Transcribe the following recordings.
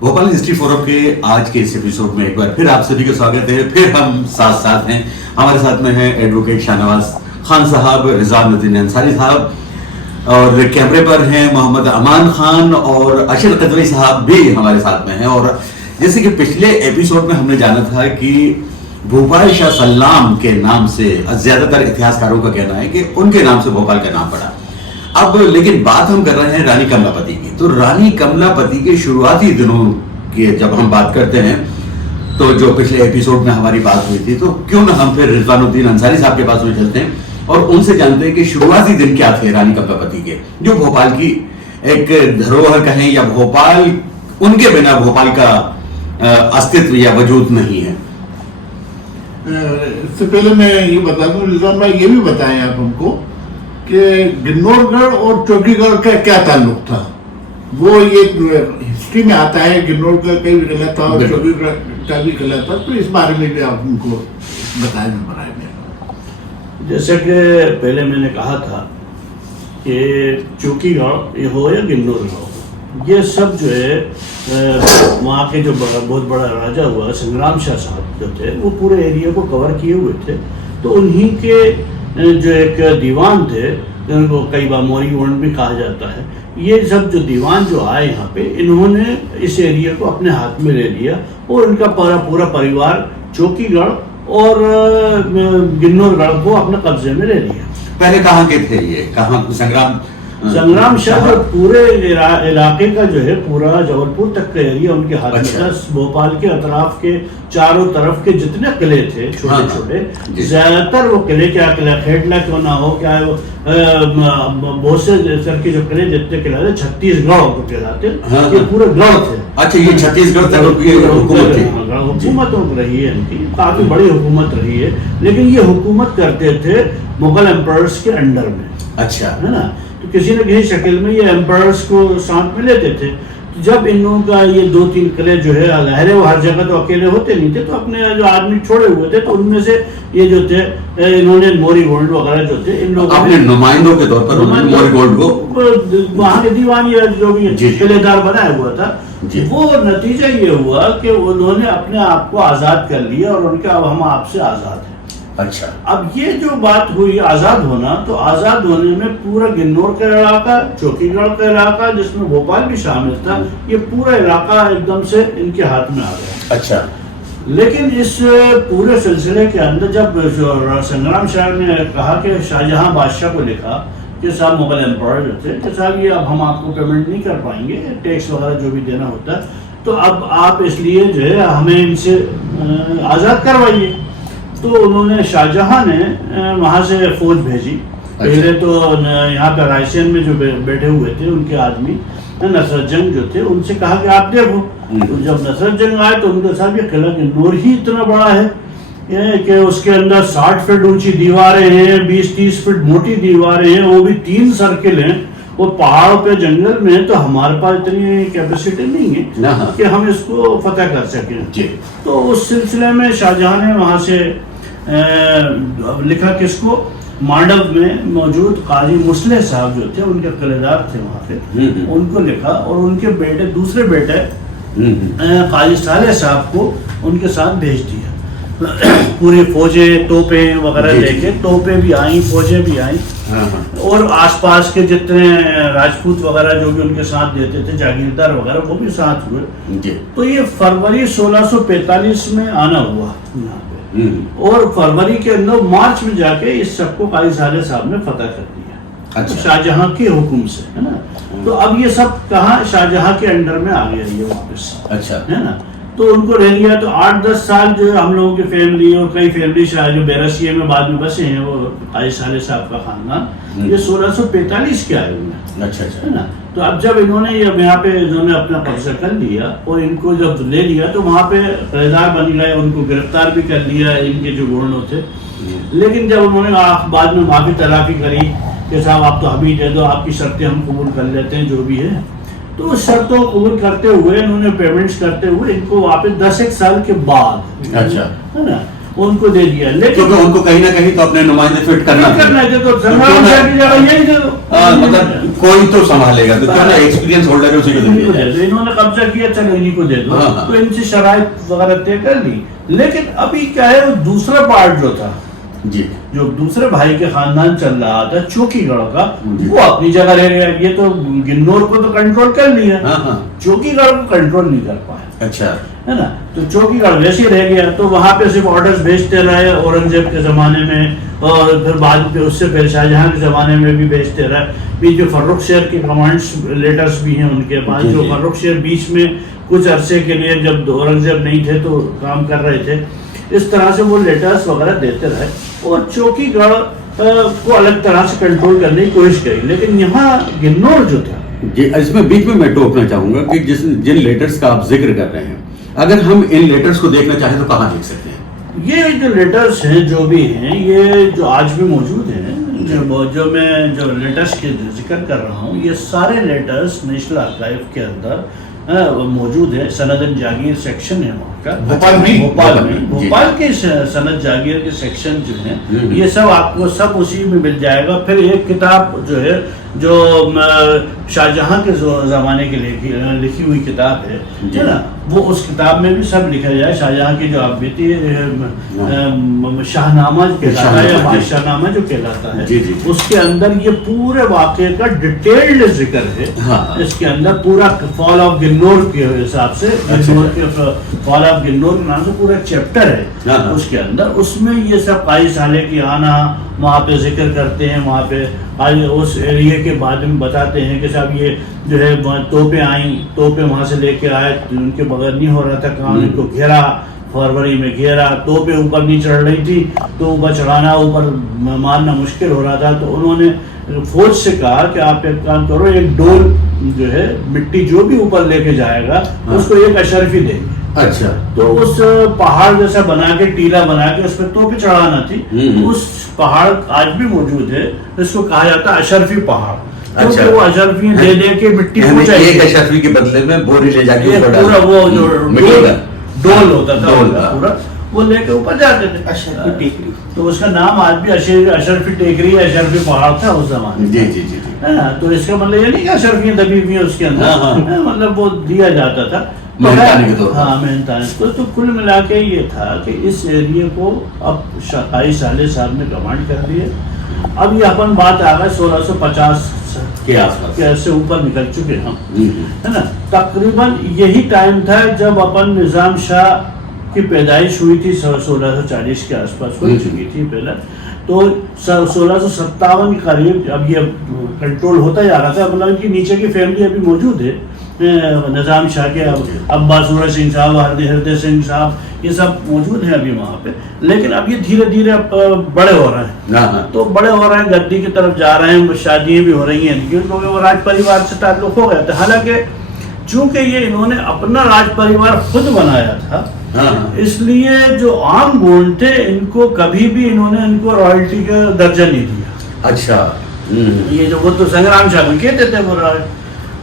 Bhopal history forum के आज के इस एपिसोड में एक बार फिर आप सभी का स्वागत है। फिर हम साथ हैं। हमारे साथ में है एडवोकेट शाहनवाज खान साहब, रिजवानुद्दीन अंसारी साहब, और कैमरे पर हैं मोहम्मद अमान खान और अशर कदवी साहब भी हमारे साथ में हैं। और जैसे कि पिछले एपिसोड में हमने जाना था कि भोपाल शाह सल्लाम के नाम से ज्यादातर इतिहासकारों का कहना है कि उनके नाम से भोपाल का नाम पड़ा। अब लेकिन बात हम कर रहे हैं रानी कमलापति की। तो रानी कमलापति के शुरुआती दिनों की जब हम बात करते हैं तो जो पिछले एपिसोड में हमारी बात हुई थी, तो क्यों ना हम फिर रिजवानुद्दीन अंसारी साहब के पास में चलते हैं और उनसे जानते हैं कि शुरुआती दिन क्या थे रानी कमलापति के, जो भोपाल की एक धरोहर कहें या भोपाल, उनके बिना भोपाल का अस्तित्व या वजूद नहीं है। इससे पहले मैं ये बता दूं, रिजवान भाई ये भी बताएं आप हमको कि गिन्नौरगढ़ और चौकीगढ़ का क्या ताल्लुक था। वो ये हिस्ट्री में आता है, गिन्नौरगढ़ का भी गलत था और चौकीगढ़ का भी गलत था, तो इस बारे में भी आप उनको बताएं बनाए में। जैसे कि पहले मैंने कहा था कि चौकीगढ़ हो या गिन्नौरगढ़ हो, ये सब जो है वहाँ के जो बहुत बड़ा राजा हुआ संग्राम शाह साहब जो थे, वो पूरे एरिया को कवर किए हुए थे। तो उन्हीं के जो एक दीवान थे, जिनको कई बार मोरीगोंड भी कहा जाता है, ये सब जो दीवान जो आए यहाँ पे, इन्होंने इस एरिया को अपने हाथ में ले लिया और इनका पूरा परिवार चौकीगढ़ और गिन्नौरगढ़ को अपने कब्जे में ले लिया। पहले कहाँ के थे ये, कहाँ संग्राम शाह पूरे इलाके का जो है पूरा जबलपुर तक का एरिया उनके हाथ में था। भोपाल के अतराफ के चारों तरफ के जितने किले थे छोटे छोटे, ज्यादातर वो किले, क्या किला खेडला क्यों ना हो, क्या बहुत से सर के जो किले जितने किला थे छत्तीसगढ़ को कहलाते, ये पूरे गढ़ थे। अच्छा, ये छत्तीसगढ़ हुकूमत रही है इनकी, काफी बड़ी हुकूमत रही है, लेकिन ये हुकूमत करते थे मुगल एम्पायर्स के अंडर में। अच्छा, है ना, तो किसी न किसी शक्ल में ये एम्पायर्स को साथ में लेते थे। तो जब इन लोगों का ये 2-3 किले जो है गहरे, वो हर जगह तो अकेले होते नहीं थे, तो अपने जो आदमी छोड़े हुए थे, तो उनमें से ये जो थे इन्होंने मोरीगोंड वगैरह जो थे, इन लोगों अपने नुमाइंदों के तौर पर मोरीगोंड को वहाँ के दीवान या जो भी किलेदार बनाया हुआ था, वो नतीजा ये हुआ कि उन्होंने अपने आप को आजाद कर लिया और उनका अब हम आपसे आजाद हैं। अच्छा, अब ये जो बात हुई आजाद होना, तो आजाद होने में पूरा गिन्नौर का इलाका, चौकीगढ़ का इलाका, जिसमें भोपाल भी शामिल था, ये पूरा इलाका एकदम से इनके हाथ में आ गया। अच्छा, लेकिन इस पूरे सिलसिले के अंदर जब संग्राम शाह ने कहा कि शाहजहां बादशाह को लिखा कि साहब मुगल एम्पायर जो थे कि साहब ये अब हम आपको पेमेंट नहीं कर पाएंगे, टैक्स वगैरह जो भी देना होता है, तो अब आप इसलिए जो है हमें इनसे आज़ाद करवाइए। तो उन्होंने, शाहजहां ने वहाँ से फौज भेजी। पहले तो यहाँ पे रायसेन में जो बैठे हुए थे उनके आदमी नसरत जंग जो थे, उनसे कहा कि आप देखो। तो जब नसरत जंग आए तो उनके साथ ये किला गिन्नौर ही इतना बड़ा है कि उसके अंदर 60 फीट ऊंची दीवारें हैं, 20-30 फीट मोटी दीवारें हैं, वो भी 3 सर्किल हैं, वो पहाड़ों पे जंगल में है, तो हमारे पास इतनी कैपेसिटी नहीं है कि हम इसको फतेह कर सकें। तो उस सिलसिले में शाहजहां ने वहाँ से लिखा किसको, मांडव में मौजूद काजी मुस्लिह साहब जो थे, उनके किलेदार थे वहाँ पे, उनको लिखा और उनके बेटे, दूसरे बेटे काजी सालेह साहब को उनके साथ भेज दिया। पूरी फौजें, तोपें वगैरह लेके, तोपें भी आई, फौजें भी आई, और आसपास के जितने राजपूत वगैरह जो भी उनके साथ देते थे, जागीरदार वगैरह, वो भी साथ हुए। तो ये फरवरी 1645 में आना हुआ यहाँ पे, और फरवरी के अंदर मार्च में जाके इस सबको काजी सालेह साहब ने फतह कर दिया। अच्छा। शाहजहां के हुक्म से, है ना। तो अब ये सब कहाँ शाहजहां के अंडर में आ गया ये वापस। अच्छा, है ना। तो उनको रह लिया तो 8-10 साल जो हम लोगों की फैमिली और कई फैमिली जो बैरसिया में बाद में बसे हैं, वो काजी सालेह साहब का खानदान, ये 1645 के आए हुए हैं। अच्छा, है ना। तो अब जब इन्होंने यहाँ पे इन्होंने अपना कब्जा कर लिया और इनको जब ले लिया, तो वहाँ पे किलेदार बन गए, उनको गिरफ्तार भी कर लिया इनके जो गवर्नर थे। लेकिन जब उन्होंने बाद में माफी तलाफी करी कि साहब आप तो अभी दे दो, आपकी शर्तें हम कबूल कर लेते हैं जो भी है, तो शर्तों को कबूल करते हुए, इन्होंने पेमेंट्स करते हुए इनको वापस 10 साल के बाद, अच्छा, है ना, उनको दे दिया, लेकिन क्योंकि उनको कहीं ना कहीं तो अपने नुमाइंदे फिट करना है तो संग्राम शाह की जगह यही दे दो, मतलब कोई तो संभालेगा, तो क्यों ना एक्सपीरियंस होल्डर है उसी को दे इन्हीं को दिया दे दो, इन्होंने कब्जा किया, चलो इन्हीं को दे दो। हाँ। तो इनसे शराइत वगैरह तय कर ली। लेकिन अभी क्या है, वो दूसरा पार्ट जो था, जी। जो दूसरे भाई के खानदान चल रहा था चौकीगढ़ का, जी। वो अपनी जगह रह गया। ये तो गिन्नौर को तो कंट्रोल कर लिया, हाँ। चौकीगढ़ को कंट्रोल नहीं कर पाया, अच्छा। है ना। तो चौकीगढ़ वैसे ही रह गया, तो वहां पे सिर्फ ऑर्डर्स भेजते रहे औरंगजेब के जमाने में, और फिर बाद में उससे पहले शाहजहां के जमाने में भी भेजते रहे। बीच में फर्रुख शेर के कमांड्स लेटर्स भी हैं उनके पास, जी, जो जी। फर्रुख शेर बीच में कुछ अरसे के लिए जब औरंगजेब नहीं थे तो काम कर रहे थे, इस तरह से वो लेटर्स वगैरह देते रहे और चौकीगढ़ को अलग तरह से कंट्रोल करने की कोशिश करी। लेकिन यहाँ गिन्नौर जो था, जी, इसमें बीच में मैं टोकना चाहूंगा कि जिन लेटर्स का आप जिक्र कर रहे हैं, अगर हम इन लेटर्स को देखना चाहें तो कहाँ देख सकते हैं? ये जो लेटर्स हैं जो भी हैं, ये जो आज भी मौजूद हैं, जो मैं जो लेटर्स के जिक्र कर रहा हूँ, ये सारे लेटर्स नेशनल आर्काइव के अंदर मौजूद है। सनद जागीर सेक्शन है वहाँ का, भोपाल में, भोपाल के सनद जागीर के सेक्शन जो है, ये सब आपको सब उसी में मिल जाएगा। फिर एक किताब जो है, जो शाहजहां के ज़माने की लिखी हुई किताब है ना, वो उस किताब में भी सब लिखा जाए। शाहजहां की जो आप बीती शाहनामा कहलाता है या बादशाहनामा जो कहलाता है, जी, जी। उसके अंदर ये पूरे वाक़े का डिटेल्ड जिक्र है। हाँ। इसके अंदर पूरा फॉल ऑफ गिन्नौर के हिसाब से, गिन्नौर के फॉल ऑफ गिन्नौर के नाम से पूरा चैप्टर है। हाँ। उसके अंदर उसमें ये सब काई साले की आना वहाँ पे जिक्र करते हैं। वहाँ पे आज उस एरिया के बारे में बताते हैं कि साहब ये जो है तोपें आई, तोपें वहाँ से लेके आए, उनके बगैर नहीं हो रहा था काम, उनको घेरा, फरवरी में घेरा, तोपें ऊपर नहीं चढ़ रही थी, तो ऊपर चढ़ाना, ऊपर मारना मुश्किल हो रहा था। तो उन्होंने फौज से कहा कि आप एक काम करो, एक डोल जो है मिट्टी जो भी ऊपर लेके जाएगा, उसको एक अशरफी देंगे। अच्छा। तो उस पहाड़ जैसा बना के, टीला बना के उस पर तोपें चढ़ाना थी। उस पहाड़ आज भी मौजूद है, इसको कहा जाता है अशरफी पहाड़। अच्छा। वो अशरफियां दे दे के मिट्टी एक अशरफी के बदले में बोरी ले जाके पूरा वो जो डोल होता था डोल, पूरा, वो लेके ऊपर जाते थे अशरफी टेकरी। तो उसका नाम आज भी अशरफी टेकरी, अशरफी पहाड़ था उस जमाने में। जी जी जी जी। है ना। तो इसका मतलब ये नहीं कि अशरफियां दबी हुई हैं उसके अंदर, हाँ। मतलब वो दिया जाता था मेहनताने के तौर पर। हाँ, मेहनताने को। तो कुल मिला के ये था कि इस एरिया को अब काई साले साहब ने कमांड कर दिया। अब ये अपन बात आ गए 1650 के आसपास, कैसे ऊपर निकल चुके हम, है ना। तकरीबन यही टाइम था जब अपन निजाम शाह की पैदाइश हुई थी, 1640 के आसपास हो चुकी थी पहले। तो 1657 के करीब अब ये कंट्रोल होता जा रहा था। मतलब इनकी नीचे की फैमिली अभी मौजूद है, निजाम शाह के अब्बास सूरज सिंह साहब, हरदे सिंह साहब, ये सब मौजूद हैं अभी वहाँ पे। लेकिन अब ये धीरे धीरे बड़े हो रहे हैं, तो बड़े हो रहे हैं, गद्दी की तरफ जा रहे हैं, शादियाँ भी हो रही हैं इनकी, क्योंकि वो राज परिवार से ताल्लुक हो गया था। हालांकि चूंकि ये इन्होंने अपना राज परिवार खुद बनाया था, इसलिए जो आम गोंड थे इनको कभी भी इनको रॉयल्टी का दर्जा नहीं दिया। अच्छा। ये जो वो तो संग्राम शाह को कहते थे वो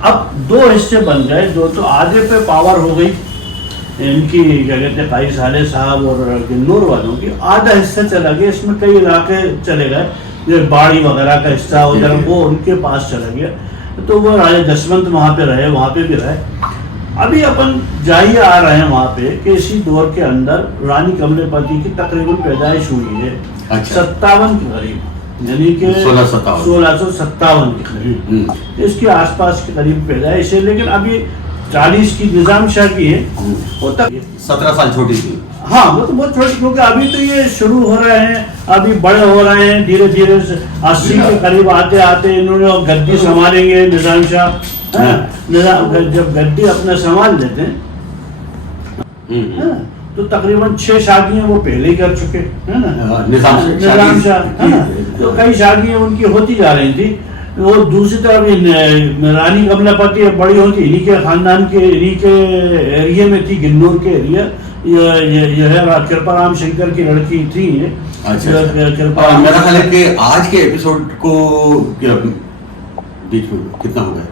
अब दो हिस्से बन गए, दो तो आधे पे पावर हो गई इनकी, क्या कहते हैं, काई साले साहब और गिन्नौर वालों की, आधा हिस्सा चला गया। इसमें कई इलाके चले गए, जो बाड़ी वगैरह का हिस्सा उधर वो उनके पास चला गया। तो वो राजा जसवंत वहाँ पे रहे, वहाँ पे भी रहे। अभी अपन जाइए आ रहे हैं वहाँ पे कि इसी दौर के अंदर रानी कमलेपति की तकरीबन पैदाइश हुई है 57 के करीब, यानी कि 1657 के करीब, इसके आसपास के करीब पैदाइश है। लेकिन अभी 40 की निजाम शाह की है, वो तक 17 साल छोटी थी। हाँ, वो तो बहुत छोटी, क्योंकि अभी तो ये शुरू हो रहे हैं, अभी बड़े हो रहे हैं धीरे धीरे। 80 के करीब आते आते इन्होंने गद्दी संभालेंगे निजाम शाह। जब गद्दी अपना संभाल लेते हैं तो तकरीबन 6 शादियां वो पहले ही कर चुके है ना, निजाम शाह, है ना। तो कई शादियां उनकी होती जा रही थी। वो दूसरी तरफ रानी कमलापति बड़ी होती इन्हीं के खानदान के, इन्हीं के एरिया में थी, गिन्नौर के एरिया। ये है कृपाराम शंकर की लड़की थी। अच्छा। मेरा ख्याल है कि आज के एपिसोड को बीच में कितना हो गया?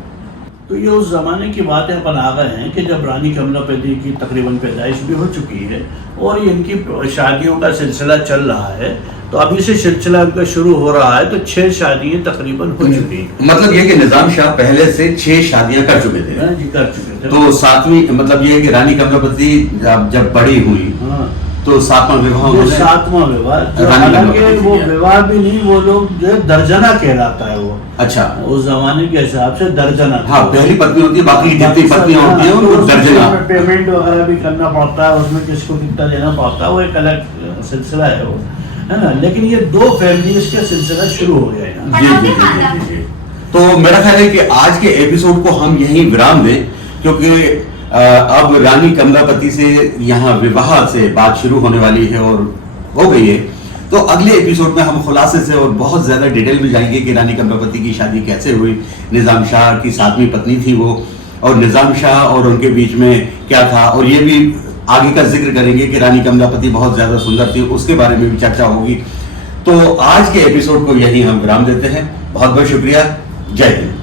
تو یہ اس زمانے کی باتیں اپن آ گئے ہیں کہ جب رانی کملاپتی کی تقریباً پیدائش بھی ہو چکی ہے اور ان کی شادیوں کا سلسلہ چل رہا ہے، تو ابھی سے سلسلہ ان کا شروع ہو رہا ہے، تو 6 شادیاں تقریباً ہو چکی ہیں۔ مطلب یہ کہ نظام شاہ پہلے سے 6 شادیاں کر چکے تھے، جی کر چکے تھے۔ تو 7ویں مطلب یہ ہے کہ رانی کملاپتی جب بڑی ہوئی ہاں، تو 7واں وواہ یہ انہوں نے 7واں وواہ، رانی حالانکہ کملاپتی وہ کیا۔ وواہ بھی نہیں، وہ لوگ جو ہے درجنہ کہلاتا ہے وہ، اچھا، اس زمانے کے حساب سے درجنہ تھا۔ ہاں پہلی پتنی ہوتی ہے، باقی جتنی پتنیاں ہوتی ہیں ان کو درجنہ۔ پیمنٹ وغیرہ بھی کرنا پڑتا ہے، اس میں کس کو کتنا دینا پڑتا ہے، وہ ایک الگ سلسلہ ہے وہ، ہے نا۔ لیکن یہ 2 فیملیز کا سلسلہ شروع ہو گیا ہے۔ جی جی جی جی۔ تو میرا خیال ہے کہ آج کے ایپیسوڈ کو ہم یہیں ورام دیں، کیونکہ اب رانی کملاپتی سے یہاں وواہ سے بات شروع ہونے والی ہے اور ہو گئی ہے۔ تو اگلے ایپیسوڈ میں ہم خلاصے سے اور بہت زیادہ ڈیٹیل میں جائیں گے کہ رانی کملاپتی کی شادی کیسے ہوئی، نظام شاہ کی 7ویں پتنی تھی وہ، اور نظام شاہ اور ان کے بیچ میں کیا تھا، اور یہ بھی آگے کا ذکر کریں گے کہ رانی کملاپتی بہت زیادہ سندر تھی، اس کے بارے میں بھی چرچا ہوگی۔ تو آج کے ایپیسوڈ کو یہیں ہم ورام دیتے ہیں۔ بہت بہت شکریہ، جے ہند۔